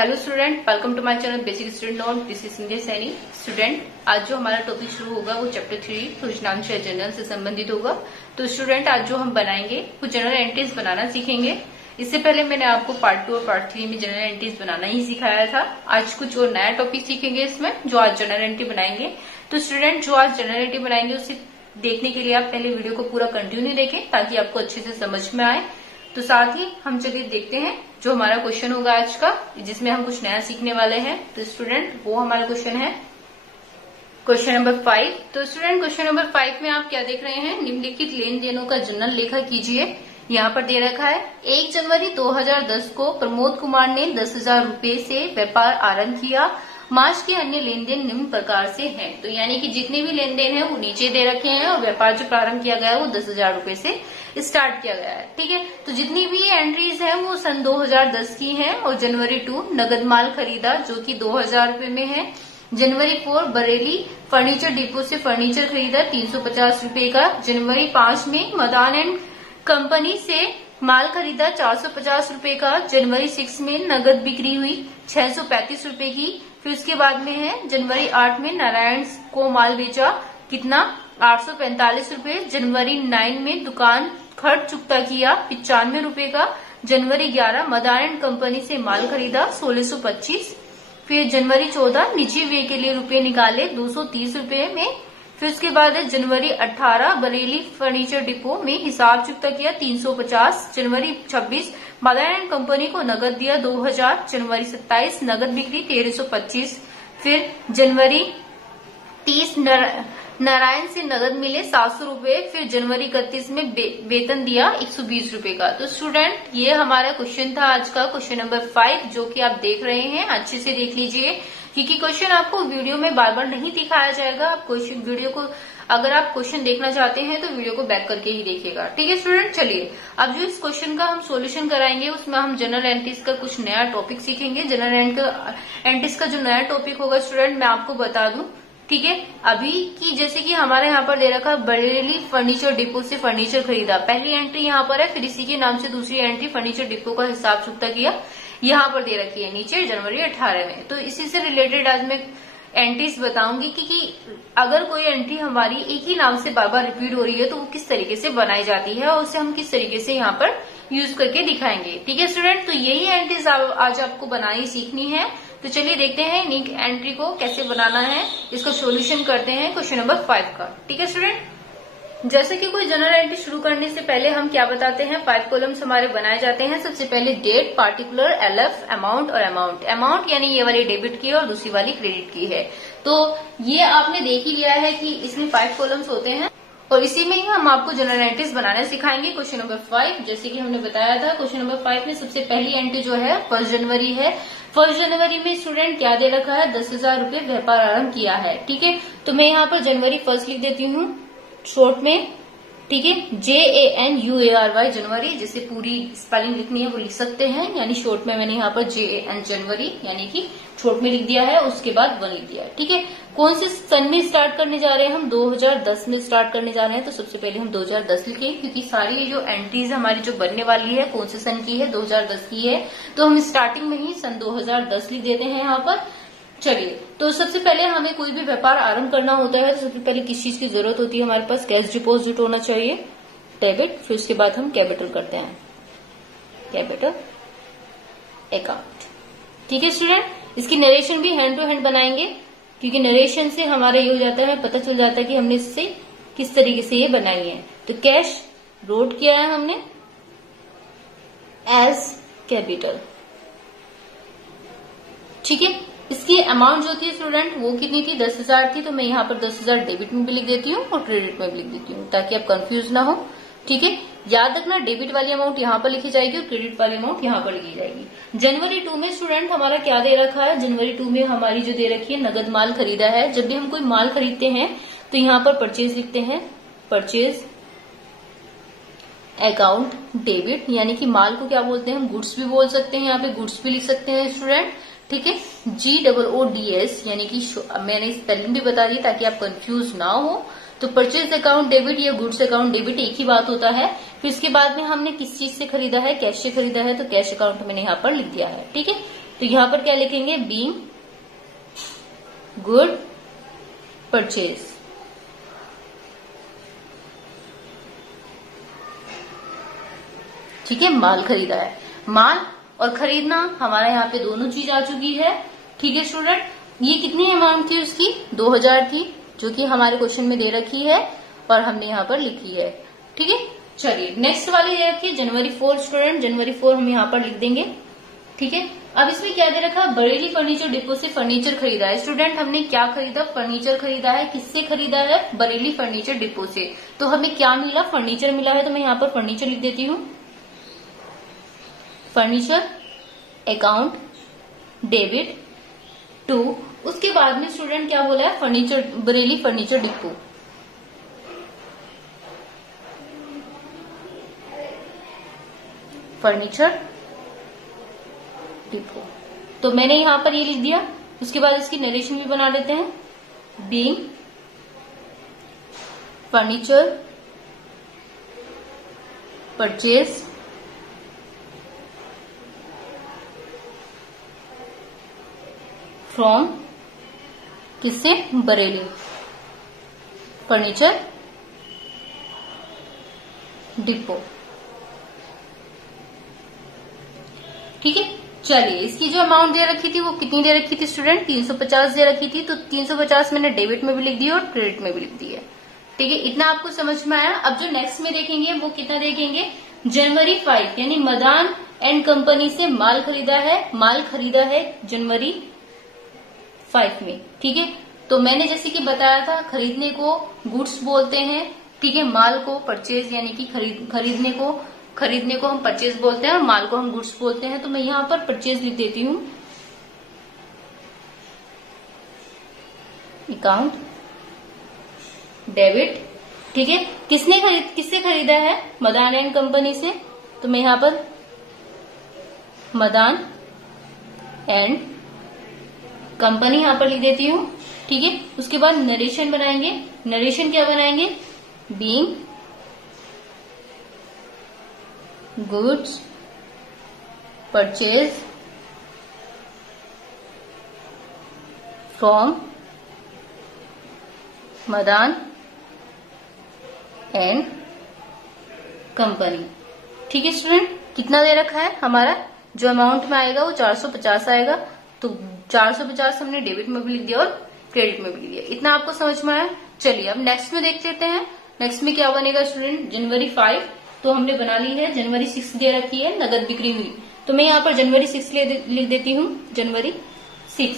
Hello student, welcome to my channel basic student note. This is Sanjay Saini. Student, आज जो हमारा topic शुरू होगा वो चैप्टर 3 योजनांश जनरल से संबंधित होगा। तो स्टूडेंट, आज जो हम बनाएंगे वो जनरल एंट्रीज बनाना सीखेंगे। इससे पहले मैंने आपको पार्ट 2 और पार्ट 3 में जनरल एंट्रीज बनाना ही सिखाया था। आज कुछ और नया टॉपिक सीखेंगे इसमें, जो आज जनरल एंट्री बनाएंगे। तो स्टूडेंट, जो आज जनरल एंट्री बनाएंगे उसे देखने के लिए आप पहले वीडियो को पूरा कंटिन्यू देखें ताकि आपको अच्छे से समझ में आए। तो साथ ही हम चलिए देखते हैं जो हमारा क्वेश्चन होगा आज का, जिसमें हम कुछ नया सीखने वाले हैं। तो स्टूडेंट, वो हमारा क्वेश्चन है क्वेश्चन नंबर 5। तो स्टूडेंट, क्वेश्चन नंबर 5 में आप क्या देख रहे हैं, निम्नलिखित लेन देनों का जनरल लेखा कीजिए। यहाँ पर दे रखा है 1 जनवरी 2010 को प्रमोद कुमार ने 10,000 रूपये से व्यापार आरंभ किया। मार्च के अन्य लेन देन निम्न प्रकार से हैं। तो यानी कि जितने भी लेन देन है वो नीचे दे रखे हैं और व्यापार जो प्रारंभ किया गया है वो 10,000 रूपये से स्टार्ट किया गया है। ठीक है, तो जितनी भी एंट्रीज है वो सन 2010 की हैं। और जनवरी 2 नगद माल खरीदा जो कि 2,000 रूपये में है। जनवरी 4 बरेली फर्नीचर डिपो से फर्नीचर खरीदा 350 रूपये का। जनवरी 5 में मदान एंड कंपनी से माल खरीदा 450 रूपये का। जनवरी 6 में नगद बिक्री हुई 635 रूपये की। फिर उसके बाद में है जनवरी 8 में नारायण को माल बेचा, कितना 845 रूपये। जनवरी 9 में दुकान खर्च चुकता किया 95 रूपये का। जनवरी 11 मदान एंड कंपनी से माल खरीदा 1625। फिर जनवरी 14 निजी व्यय के लिए रुपये निकाले 230 रूपये में। फिर उसके बाद है जनवरी 18 बरेली फर्नीचर डिपो में हिसाब चुकता किया 350। जनवरी 26 मदान एंड कंपनी को नगद दिया 2,000। जनवरी 27 नगद बिक्री 1325। फिर जनवरी 30 नारायण से नगद मिले 700 रूपये। फिर जनवरी 31 में वेतन दिया 120 रूपये का। तो स्टूडेंट, ये हमारा क्वेश्चन था आज का, क्वेश्चन नंबर 5, जो कि आप देख रहे हैं। अच्छे से देख लीजिए क्योंकि क्वेश्चन आपको वीडियो में बार बार नहीं दिखाया जाएगा। आप क्वेश्चन वीडियो को, अगर आप क्वेश्चन देखना चाहते हैं तो वीडियो को बैक करके ही देखिएगा। ठीक है स्टूडेंट, चलिए अब जो इस क्वेश्चन का हम सॉल्यूशन कराएंगे उसमें हम जनरल एंट्रीज का कुछ नया टॉपिक सीखेंगे। जनरल एंट्रीज का जो नया टॉपिक होगा स्टूडेंट, मैं आपको बता दूं। ठीक है, अभी की जैसे कि हमारे यहाँ पर दे रखा बरेली फर्नीचर डिपो से फर्नीचर खरीदा, पहली एंट्री यहाँ पर है। फिर इसी के नाम से दूसरी एंट्री फर्नीचर डिपो का हिसाब चुकता किया, यहाँ पर दे रखी है नीचे जनवरी 18 में। तो इसी से रिलेटेड आज मैं एंट्रीज बताऊंगी कि अगर कोई एंट्री हमारी एक ही नाम से बार बार रिपीट हो रही है तो वो किस तरीके से बनाई जाती है और उसे हम किस तरीके से यहाँ पर यूज करके दिखाएंगे। ठीक है स्टूडेंट, तो यही एंट्रीज आज आपको बनानी सीखनी है। तो चलिए देखते हैं इन एंट्री को कैसे बनाना है, इसका सॉल्यूशन करते हैं क्वेश्चन नंबर 5 का। ठीक है स्टूडेंट, जैसे कि कोई जनरल एंट्री शुरू करने से पहले हम क्या बताते हैं, 5 कॉलम्स हमारे बनाए जाते हैं। सबसे पहले डेट, पार्टिकुलर, एलएफ, अमाउंट और अमाउंट। अमाउंट यानी ये वाली डेबिट की है और दूसरी वाली क्रेडिट की है। तो ये आपने देख ही लिया है कि इसमें 5 कॉलम्स होते हैं और इसी में ही हम आपको जनरल एंट्रीज बनाना सिखाएंगे। क्वेश्चन नंबर 5, जैसे कि हमने बताया था, क्वेश्चन नंबर 5 में सबसे पहली एंट्री जो है 1 जनवरी है। 1 जनवरी में स्टूडेंट क्या दे रखा है, 10,000 रूपये व्यापार आरंभ किया है। ठीक है, तो मैं यहाँ पर जनवरी 1 लिख देती हूँ शॉर्ट में। ठीक है, JANUARY जनवरी, जिसे पूरी स्पेलिंग लिखनी है वो लिख सकते हैं, यानी शॉर्ट में मैंने यहाँ पर JAN जनवरी यानी कि शॉर्ट में लिख दिया है, उसके बाद 1 लिख दिया है। ठीक है, कौन से सन में स्टार्ट करने जा रहे हैं, हम 2010 में स्टार्ट करने जा रहे हैं। तो सबसे पहले हम 2010 लिखें क्योंकि सारी जो एंट्रीज हमारी जो बनने वाली है कौन से सन की है, 2010 की है। तो हम स्टार्टिंग में ही सन 2010 लिख देते हैं यहाँ पर। चलिए, तो सबसे पहले हमें कोई भी व्यापार आरंभ करना होता है तो सबसे पहले किस चीज की जरूरत होती है, हमारे पास कैश डिपॉजिट होना चाहिए, डेबिट। फिर उसके बाद हम कैपिटल करते हैं, कैपिटल अकाउंट। ठीक है स्टूडेंट, इसकी नरेशन भी हैंड टू हैंड बनाएंगे क्योंकि नरेशन से हमारा ये हो जाता है, पता चल जाता है कि हमने इससे किस तरीके से ये बनाई है। तो कैश रोट किया है हमने एज कैपिटल। ठीक है, इसकी अमाउंट जो थी स्टूडेंट वो कितनी थी, 10,000 थी। तो मैं यहाँ पर 10,000 डेबिट में भी लिख देती हूँ और क्रेडिट में भी लिख देती हूँ ताकि आप कंफ्यूज ना हो। ठीक है, याद रखना डेबिट वाली अमाउंट यहाँ पर लिखी जाएगी और क्रेडिट वाली अमाउंट यहाँ पर लिखी जाएगी। जनवरी 2 में स्टूडेंट हमारा क्या दे रखा है, जनवरी 2 में हमारी जो दे रखी है नगद माल खरीदा है। जब भी हम कोई माल खरीदते हैं तो यहाँ पर परचेज लिखते हैं, परचेज अकाउंट डेबिट, यानी कि माल को क्या बोलते हैं हम, गुड्स भी बोल सकते हैं, यहाँ पे गुड्स भी लिख सकते हैं स्टूडेंट। ठीक है, GOODS यानी कि मैंने स्पेलिंग भी बता दी ताकि आप कंफ्यूज ना हो। तो परचेज अकाउंट डेबिट या गुड्स अकाउंट डेबिट एक ही बात होता है। फिर इसके बाद में हमने किस चीज से खरीदा है, कैश से खरीदा है, तो कैश अकाउंट मैंने यहाँ पर लिख दिया है। ठीक है, तो यहां पर क्या लिखेंगे, बीइंग गुड परचेज। ठीक है, माल खरीदा है। माल और खरीदना हमारा यहाँ पे दोनों चीज आ चुकी है। ठीक है स्टूडेंट, ये कितनी अमाउंट थी उसकी, 2000 थी, जो कि हमारे क्वेश्चन में दे रखी है और हमने यहाँ पर लिखी है। ठीक है, चलिए नेक्स्ट वाली दे रखी है जनवरी 4 स्टूडेंट, जनवरी 4 हम यहाँ पर लिख देंगे। ठीक है, अब इसमें क्या दे रखा है, बरेली फर्नीचर डिपो से फर्नीचर खरीदा है। स्टूडेंट हमने क्या खरीदा, फर्नीचर खरीदा है। किससे खरीदा है, बरेली फर्नीचर डिपो से। तो हमें क्या मिला, फर्नीचर मिला है, तो मैं यहाँ पर फर्नीचर लिख देती हूँ। फर्नीचर अकाउंट डेबिट टू, उसके बाद में स्टूडेंट क्या बोला है, furniture, Bareilly furniture depot. Furniture depot, तो मैंने यहां पर ये लिख दिया। उसके बाद इसकी नरेशन भी बना देते हैं, बीइंग फर्नीचर परचेज फ्रॉम, किससे, बरेली फर्नीचर डिपो। ठीक है, चलिए इसकी जो अमाउंट दे रखी थी वो कितनी दे रखी थी स्टूडेंट, 350 दे रखी थी। तो 350 मैंने डेबिट में भी लिख दिया और क्रेडिट में भी लिख दी है। ठीक है, इतना आपको समझ में आया। अब जो नेक्स्ट में देखेंगे वो कितना देखेंगे, जनवरी 5 यानी मदान एंड कंपनी से माल खरीदा है। माल खरीदा है जनवरी 5 में। ठीक है, तो मैंने जैसे कि बताया था, खरीदने को गुड्स बोलते हैं। ठीक है, माल को परचेज यानी कि खरीदने को हम परचेज बोलते हैं और माल को हम गुड्स बोलते हैं। तो मैं यहां पर परचेज लिख देती हूँ, अकाउंट डेबिट। ठीक है, किससे खरीदा है, मदान एंड कंपनी से। तो मैं यहां पर मदान एंड कंपनी यहां पर लिख देती हूँ। ठीक है, उसके बाद नरेशन बनाएंगे। नरेशन क्या बनाएंगे, being goods purchase from Madan and company. ठीक है स्टूडेंट, कितना दे रखा है हमारा, जो अमाउंट में आएगा वो 450 आएगा। तो 450 हमने डेबिट में भी लिख दिया और क्रेडिट में भी लिख दिया। इतना आपको समझ में आया। चलिए अब नेक्स्ट में देख लेते हैं, नेक्स्ट में क्या बनेगा स्टूडेंट, जनवरी 5 तो हमने बना ली है। जनवरी 6 दे रखी है, नगद बिक्री हुई। तो मैं यहाँ पर जनवरी 6 लिख देती हूँ, जनवरी 6।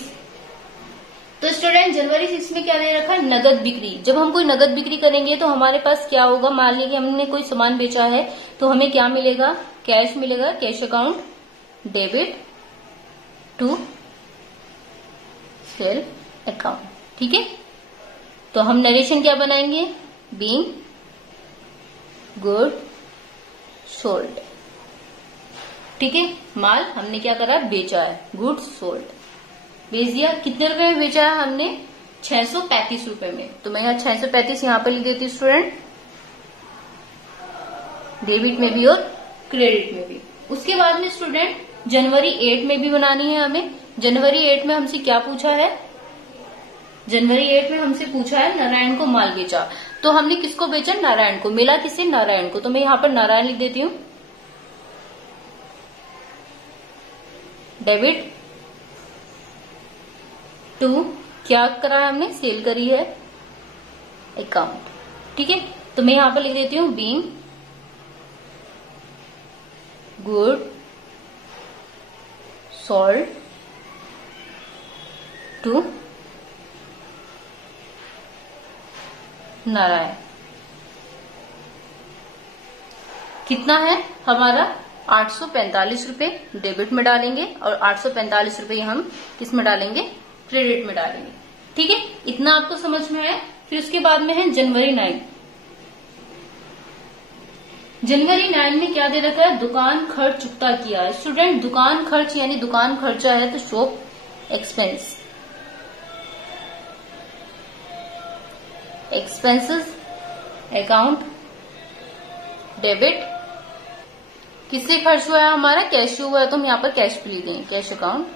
तो स्टूडेंट जनवरी 6 में क्या दे रखा है, नगद बिक्री। जब हम कोई नगद बिक्री करेंगे तो हमारे पास क्या होगा, मान लीजिए हमने कोई सामान बेचा है तो हमें क्या मिलेगा, कैश मिलेगा, cash account debit to sale account. ठीक है, तो हम नरेशन क्या बनाएंगे, बीइंग गुड सोल्ड। ठीक है, माल हमने क्या करा, बेचा है, गुड सोल्ड, बेच दिया। कितने रुपए में बेचा है हमने, 635 रुपए में। तो मैं यहाँ 635 यहाँ पर लिख देती हूँ स्टूडेंट, डेबिट में भी और क्रेडिट में भी। उसके बाद में स्टूडेंट जनवरी 8 में भी बनानी है हमें। जनवरी 8 में हमसे क्या पूछा है, जनवरी 8 में हमसे पूछा है नारायण को माल बेचा। तो हमने किसको बेचा, नारायण को। मिला किसे, नारायण को। तो मैं यहाँ पर नारायण लिख देती हूँ, डेबिट टू, क्या करा है हमने, सेल करी है, अकाउंट। ठीक है, तो मैं यहां पर लिख देती हूँ being good sold to Narayan. कितना है हमारा, 845 रुपए डेबिट में डालेंगे और 845 रुपए हम किस में डालेंगे, क्रेडिट में डालेंगे। ठीक है, इतना आपको समझ में आया। फिर उसके बाद में है जनवरी 9। जनवरी 9 में क्या दे रखा है, दुकान खर्च चुकता किया है। स्टूडेंट दुकान खर्च यानी दुकान खर्चा है तो shop expense, expenses account debit. किससे खर्च हुआ है हमारा, कैश हुआ है तो हम यहाँ पर कैश भी लिख देंगे, कैश अकाउंट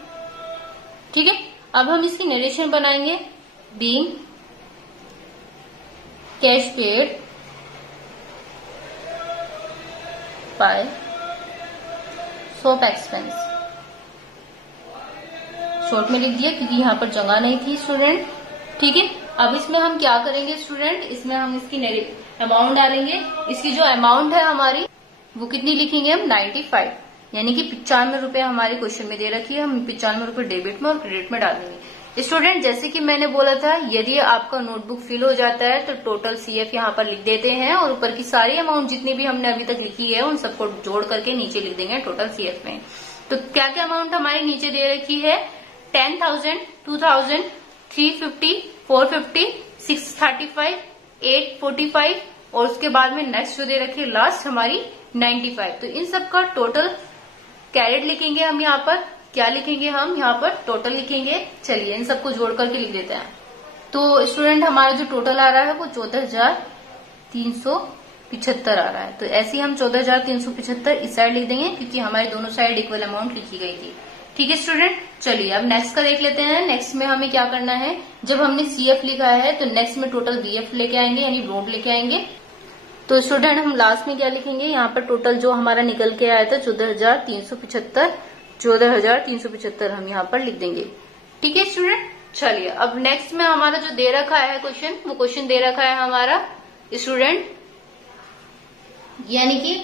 ठीक है, अब हम इसकी नरेशन बनाएंगे। Being cash paid by shop expense, short में लिख दिया क्योंकि यहाँ पर जगह नहीं थी स्टूडेंट। ठीक है, अब इसमें हम क्या करेंगे स्टूडेंट, इसमें हम इसकी अमाउंट डालेंगे। इसकी जो अमाउंट है हमारी वो कितनी लिखेंगे हम, 95, यानी कि 95 रुपए हमारे क्वेश्चन में दे रखी है। हम 95 रुपए डेबिट में और क्रेडिट में डाल देंगे। स्टूडेंट जैसे कि मैंने बोला था, यदि आपका नोटबुक फिल हो जाता है तो टोटल CF यहाँ पर लिख देते हैं और ऊपर की सारी अमाउंट जितनी भी हमने अभी तक लिखी है उन सबको जोड़ करके नीचे लिख देंगे टोटल CF में। तो क्या क्या अमाउंट हमारी नीचे दे रखी है, 10,000, 2,000, 350, 450, 635, 845 और उसके बाद में नेक्स्ट जो दे रखी है लास्ट हमारी 95। तो इन सब का टोटल कैरेट लिखेंगे हम यहाँ पर। क्या लिखेंगे हम यहाँ पर, टोटल लिखेंगे। चलिए इन सबको जोड़ करके लिख देते हैं। तो स्टूडेंट हमारा जो टोटल आ रहा है वो 14,375 आ रहा है। तो ऐसे ही हम 14,375 इस साइड लिख देंगे क्योंकि हमारी दोनों साइड इक्वल अमाउंट लिखी गई थी। ठीक है स्टूडेंट, चलिए अब नेक्स्ट का देख लेते हैं। नेक्स्ट में हमें क्या करना है, जब हमने CF लिखा है तो नेक्स्ट में टोटल BF लेके आएंगे, यानी नोट लेके आएंगे। तो स्टूडेंट हम लास्ट में क्या लिखेंगे, यहाँ पर टोटल जो हमारा निकल के आया था 14,375 हम यहाँ पर लिख देंगे। ठीक है स्टूडेंट, चलिए अब नेक्स्ट में हमारा जो दे रखा है क्वेश्चन, वो क्वेश्चन दे रखा है हमारा स्टूडेंट, यानी कि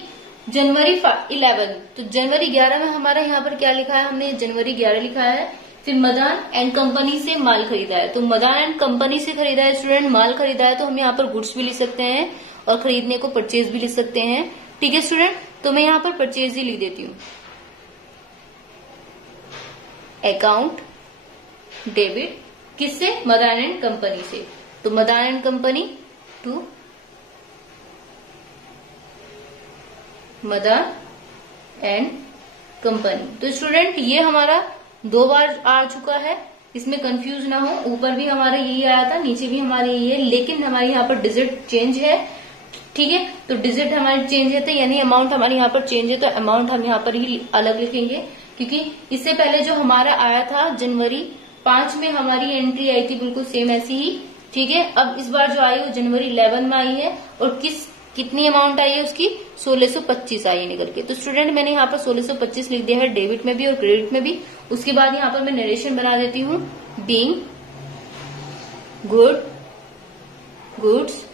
जनवरी 11। तो जनवरी 11 में हमारा यहाँ पर क्या लिखा है, हमने जनवरी 11 लिखा है। फिर मदान एंड कंपनी से माल खरीदा है। तो मदान एंड कंपनी से खरीदा है स्टूडेंट, माल खरीदा है तो हम यहाँ पर गुड्स भी लिख सकते हैं और खरीदने को परचेज भी लिख सकते हैं। ठीक है स्टूडेंट, तो मैं यहाँ पर परचेज ही लिख देती हूँ। अकाउंट डेबिट किससे, मदान एंड कंपनी से। तो Madan and company to Madan and company. तो स्टूडेंट ये हमारा 2 बार आ चुका है, इसमें कंफ्यूज ना हो। ऊपर भी हमारा यही आया था, नीचे भी हमारे यही है, लेकिन हमारे यहाँ पर डिजिट चेंज है। ठीक है, तो डिजिट हमारी चेंज है तो यानी अमाउंट हमारे यहाँ पर चेंज है, तो अमाउंट हम यहाँ पर ही अलग लिखेंगे क्योंकि इससे पहले जो हमारा आया था जनवरी 5 में हमारी एंट्री आई थी बिल्कुल सेम ऐसी ही। ठीक है, अब इस बार जो आई वो जनवरी 11 में आई है और कितनी अमाउंट आई है उसकी, 1625 आई है निकल के। तो स्टूडेंट मैंने यहाँ पर 1625 लिख दिया है डेबिट में भी और क्रेडिट में भी। उसके बाद यहाँ पर मैं नरेशन बना देती हूँ। Being goods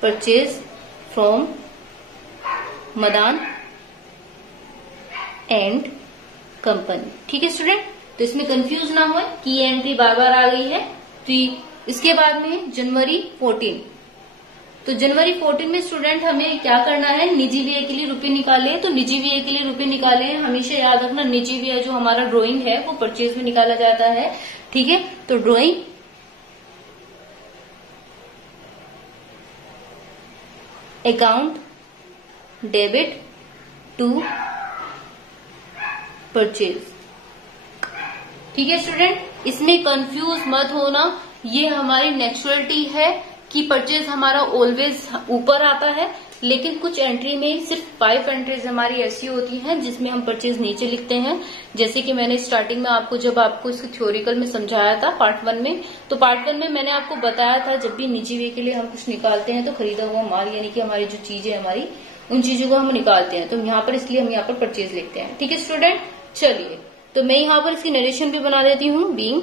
purchase from Madan and company. ठीक है स्टूडेंट, तो इसमें कंफ्यूज ना हो कि ये एंट्री बार बार आ गई है। तो इसके बाद में जनवरी 14। तो जनवरी 14 में स्टूडेंट हमें क्या करना है, निजी व्यय के लिए रुपए निकाले। तो निजी व्यय के लिए रुपए निकाले, हमेशा याद रखना निजी व्यय जो हमारा ड्राइंग है वो परचेज में निकाला जाता है। ठीक है, तो drawing account debit to purchase. ठीक है स्टूडेंट, इसमें कंफ्यूज मत होना, ये हमारी नेचुरलिटी है कि परचेज हमारा ऑलवेज ऊपर आता है, लेकिन कुछ एंट्री में सिर्फ 5 एंट्रीज हमारी ऐसी होती हैं जिसमें हम परचेज नीचे लिखते हैं। जैसे कि मैंने स्टार्टिंग में आपको जब आपको इसको थ्योरिकल में समझाया था पार्ट 1 में, तो पार्ट 1 में मैंने आपको बताया था जब भी निजी व्यय के लिए हम कुछ निकालते हैं तो खरीदा हुआ माल यानी कि हमारी जो चीजें हमारी उन चीजों को हम निकालते हैं। तो यहाँ पर इसलिए हम यहाँ पर परचेज लिखते हैं। ठीक है स्टूडेंट, चलिए तो मैं यहाँ पर इसकी नरेशन भी बना देती हूँ। Being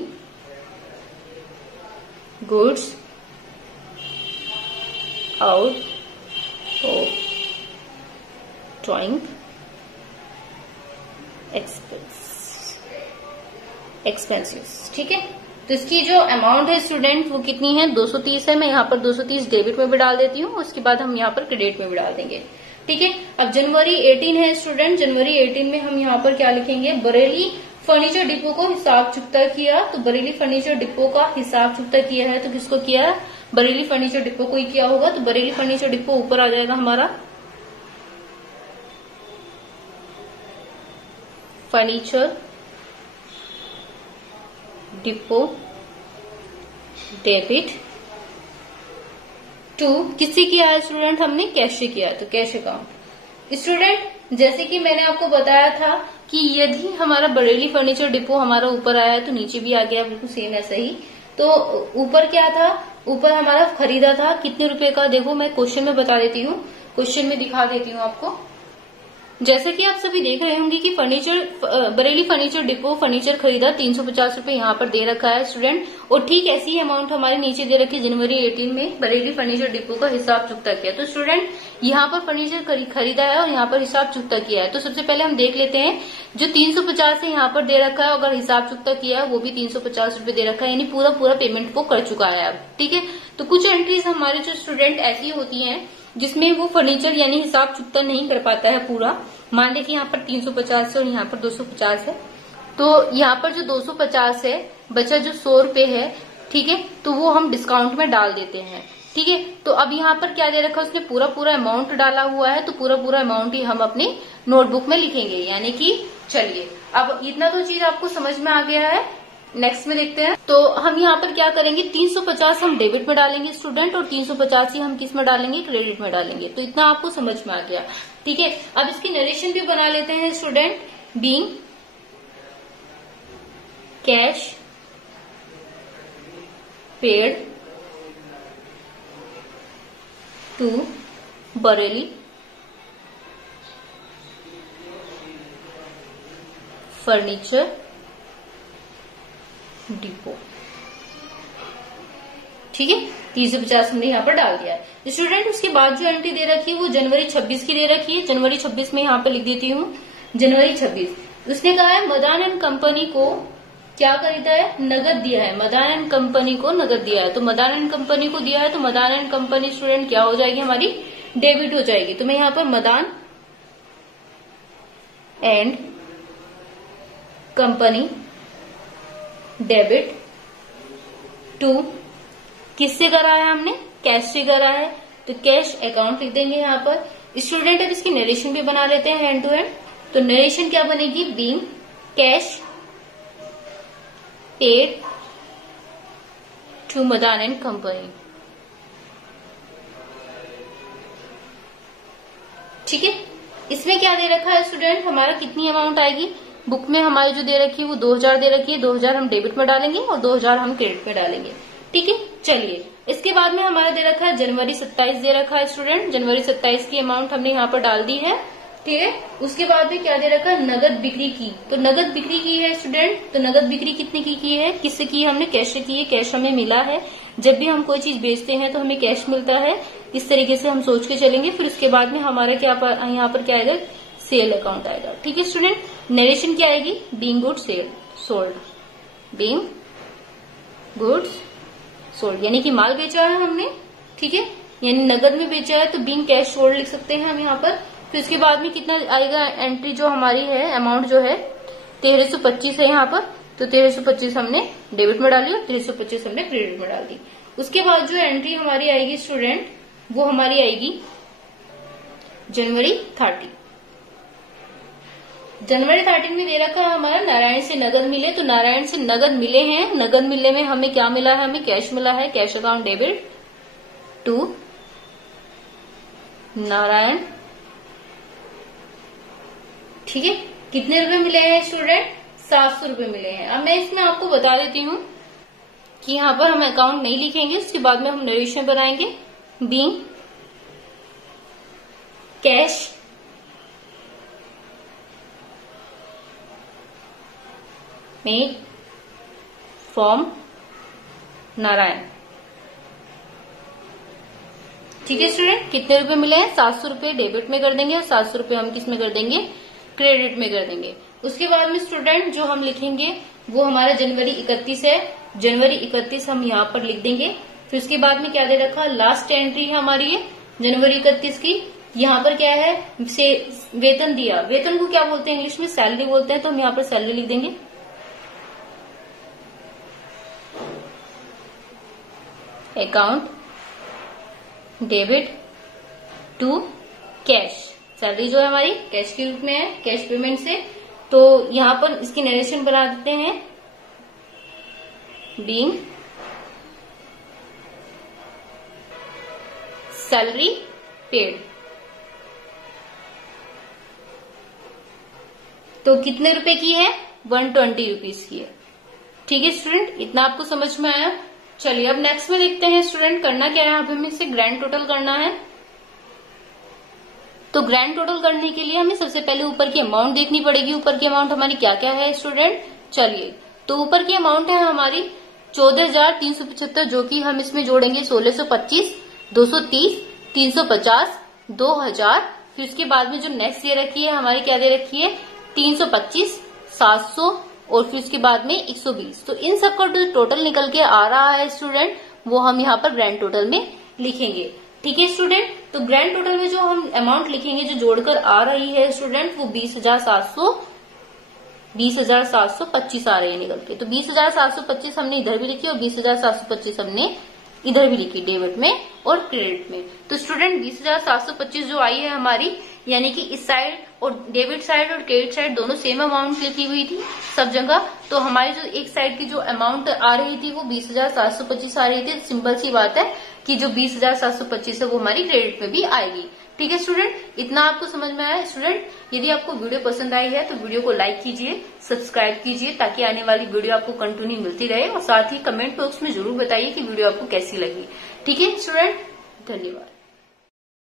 goods out of drawing expenses. ठीक है, तो इसकी जो अमाउंट है स्टूडेंट वो कितनी है, 230 है। मैं यहाँ पर 230 डेबिट में भी डाल देती हूँ, उसके बाद हम यहाँ पर क्रेडिट में भी डाल देंगे। ठीक है, अब जनवरी 18 है स्टूडेंट, जनवरी 18 में हम यहाँ पर क्या लिखेंगे, बरेली फर्नीचर डिपो को हिसाब चुकता किया। तो बरेली फर्नीचर डिपो का हिसाब चुकता किया है, तो किसको किया, बरेली फर्नीचर डिपो को ही किया होगा। तो बरेली फर्नीचर डिपो ऊपर आ जाएगा हमारा, फर्नीचर डिपो डेबिट टू किससे किया है स्टूडेंट, हमने कैश से किया है, तो कैश अकाउंट। स्टूडेंट जैसे कि मैंने आपको बताया था कि यदि हमारा बरेली फर्नीचर डिपो हमारा ऊपर आया है तो नीचे भी आ गया, बिल्कुल सेम ऐसा ही। तो ऊपर क्या था, ऊपर हमारा खरीदा था कितने रुपए का, देखो मैं क्वेश्चन में बता देती हूँ, क्वेश्चन में दिखा देती हूँ आपको। जैसे कि आप सभी देख रहे होंगे कि बरेली फर्नीचर डिपो फर्नीचर खरीदा 350 रुपए यहाँ पर दे रखा है स्टूडेंट। और ठीक ऐसी ही अमाउंट हमारे नीचे दे रखी है, जनवरी 18 में बरेली फर्नीचर डिपो का हिसाब चुकता किया। तो स्टूडेंट यहाँ पर फर्नीचर खरीदा है और यहाँ पर हिसाब चुकता किया है। तो सबसे पहले हम देख लेते हैं जो 350 है यहाँ पर दे रखा है, अगर हिसाब चुकता किया है वो भी 350 रुपए दे रखा है, यानी पूरा पेमेंट वो कर चुका है अब। ठीक है, तो कुछ एंट्रीज हमारे जो स्टूडेंट ऐसी होती है जिसमें वो फर्नीचर यानी हिसाब चुकता नहीं कर पाता है पूरा। मान ले कि यहाँ पर 350 है और यहाँ पर 250 है, तो यहाँ पर जो 250 है बचा जो 100 रुपए है, ठीक है, तो वो हम डिस्काउंट में डाल देते हैं। ठीक है, तो अब यहाँ पर क्या दे रखा है, उसने पूरा अमाउंट डाला हुआ है, तो पूरा अमाउंट ही हम अपनी नोटबुक में लिखेंगे। यानी कि चलिए अब इतना तो चीज आपको समझ में आ गया है। नेक्स्ट में देखते हैं, तो हम यहाँ पर क्या करेंगे, 350 हम डेबिट में डालेंगे स्टूडेंट और 350 ही हम किस में डालेंगे, क्रेडिट में डालेंगे। तो इतना आपको समझ में आ गया। ठीक है, अब इसकी नरेशन भी बना लेते हैं student. Being cash paid to Bareilly furniture depot. ठीक है, 350 हमने यहाँ पर डाल दिया है स्टूडेंट। उसके बाद जो एंट्री दे रखी है वो जनवरी 26 की दे रखी है। जनवरी 26 में यहाँ पर लिख देती हूँ जनवरी 26। उसने कहा है मदान एंड कंपनी को क्या खरीदा है, नगद दिया है। मदान एंड कंपनी को नगद दिया है, तो मदान एंड कंपनी को दिया है, तो मदान एंड कंपनी स्टूडेंट क्या हो जाएगी, हमारी डेबिट हो जाएगी। तो मैं यहाँ पर Madan and company debit to किससे करा है हमने, कैश से करा है, तो कैश अकाउंट लिख देंगे यहाँ पर स्टूडेंट। अब इसकी नरेशन भी बना लेते हैं हैंड टू हैंड। तो नरेशन क्या बनेगी, being cash paid to Madan and company. ठीक है, इसमें क्या दे रखा है स्टूडेंट, हमारा कितनी अमाउंट आएगी, बुक में हमारी जो दे रखी है वो 2000 दे रखी है। 2000 हम डेबिट में डालेंगे और 2000 हम क्रेडिट में डालेंगे। ठीक है, चलिए इसके बाद में हमारा दे रखा है जनवरी 27 दे रखा है स्टूडेंट। जनवरी 27 की अमाउंट हमने यहाँ पर डाल दी है। ठीक है, उसके बाद में क्या दे रखा है, नगद बिक्री की। तो नगद बिक्री की है स्टूडेंट, तो नगद बिक्री कितने की है, किससे की है, हमने कैश से की है। कैश हमें मिला है, जब भी हम कोई चीज बेचते हैं तो हमें कैश मिलता है, इस तरीके से हम सोच के चलेंगे। फिर उसके बाद में हमारा क्या यहाँ पर क्या आएगा, सेल अकाउंट आएगा। ठीक है स्टूडेंट, नरेशन क्या आएगी, being goods sold, being goods sold, यानी कि माल बेचा है हमने। ठीक है, यानी नगद में बेचा है, तो बीइंग कैश सोल्ड लिख सकते हैं हम यहाँ पर। फिर इसके बाद में कितना आएगा, एंट्री जो हमारी है, अमाउंट जो है 1325 है यहाँ पर, तो 1325 हमने डेबिट में डाली और 1325 हमने क्रेडिट में डाल दी। उसके बाद जो एंट्री हमारी आएगी स्टूडेंट, वो हमारी आएगी जनवरी 30। जनवरी 13 में दे रखा है हमारा नारायण से नगद मिले, तो नारायण से नगद मिले हैं। नगद मिलने में हमें क्या मिला है, हमें कैश मिला है, cash account debit to Narayan. ठीक है, कितने रुपए मिले हैं स्टूडेंट, 700 रुपए मिले हैं। अब मैं इसमें आपको बता देती हूँ कि यहाँ पर हम अकाउंट नहीं लिखेंगे, उसके बाद में हम नरेशन बनाएंगे। Being cash made from Narayan. ठीक है स्टूडेंट, कितने रुपए मिले हैं, 700 रुपए डेबिट में कर देंगे और 700 रुपए हम किस में कर देंगे, क्रेडिट में कर देंगे। उसके बाद में स्टूडेंट जो हम लिखेंगे वो हमारा जनवरी 31 है। जनवरी 31 हम यहाँ पर लिख देंगे। फिर उसके बाद में क्या दे रखा, लास्ट एंट्री है हमारी ये जनवरी 31 की। यहाँ पर क्या है, से वेतन दिया। वेतन को क्या बोलते हैं इंग्लिश में, सैलरी बोलते हैं, तो हम यहाँ पर सैलरी लिख देंगे। Account debit to cash, salary जो है हमारी कैश के रूप में है, कैश पेमेंट से। तो यहाँ पर इसकी नरेशन बना देते हैं, बीइंग सैलरी पेड तो कितने रुपए की है? 120 रुपीज की है। ठीक है स्टूडेंट, इतना आपको समझ में आया। चलिए अब नेक्स्ट में देखते हैं स्टूडेंट, करना क्या है, अब हमें इसे ग्रैंड टोटल करना है। तो ग्रैंड टोटल करने के लिए हमें सबसे पहले ऊपर की अमाउंट देखनी पड़ेगी। ऊपर की अमाउंट हमारी क्या क्या है स्टूडेंट? चलिए, तो ऊपर की अमाउंट है हमारी 14,375, जो कि हम इसमें जोड़ेंगे 1625, 230, 350, 2000। फिर उसके बाद में जो नेक्स्ट ये रखी है हमारी, क्या दे रखी है? 325, 700 और फिर उसके बाद में 120। तो इन सबका जो टोटल निकल के आ रहा है स्टूडेंट, वो हम यहाँ पर ग्रैंड टोटल में लिखेंगे। ठीक है स्टूडेंट, तो ग्रैंड टोटल में जो हम अमाउंट लिखेंगे जो जोड़कर आ रही है स्टूडेंट, वो 20,725 आ रही है निकल के। तो 20,725 हमने इधर भी लिखी और 20,725 हमने इधर भी लिखी, डेबिट में और क्रेडिट में। तो स्टूडेंट 20,725 जो आई है हमारी, यानी कि इस साइड और डेबिट साइड और क्रेडिट साइड दोनों सेम अमाउंट लिखी हुई थी सब जगह। तो हमारी जो एक साइड की जो अमाउंट आ रही थी वो 20,725 आ रही थी। सिंपल सी बात है कि जो 20,725 है वो हमारी क्रेडिट में भी आएगी। ठीक है स्टूडेंट, इतना आपको समझ में आया स्टूडेंट? यदि आपको वीडियो पसंद आई है तो वीडियो को लाइक कीजिए, सब्सक्राइब कीजिए, ताकि आने वाली वीडियो आपको कंटिन्यू मिलती रहे। और साथ ही कमेंट बॉक्स में जरूर बताइए कि वीडियो आपको कैसी लगी। ठीक है स्टूडेंट, धन्यवाद।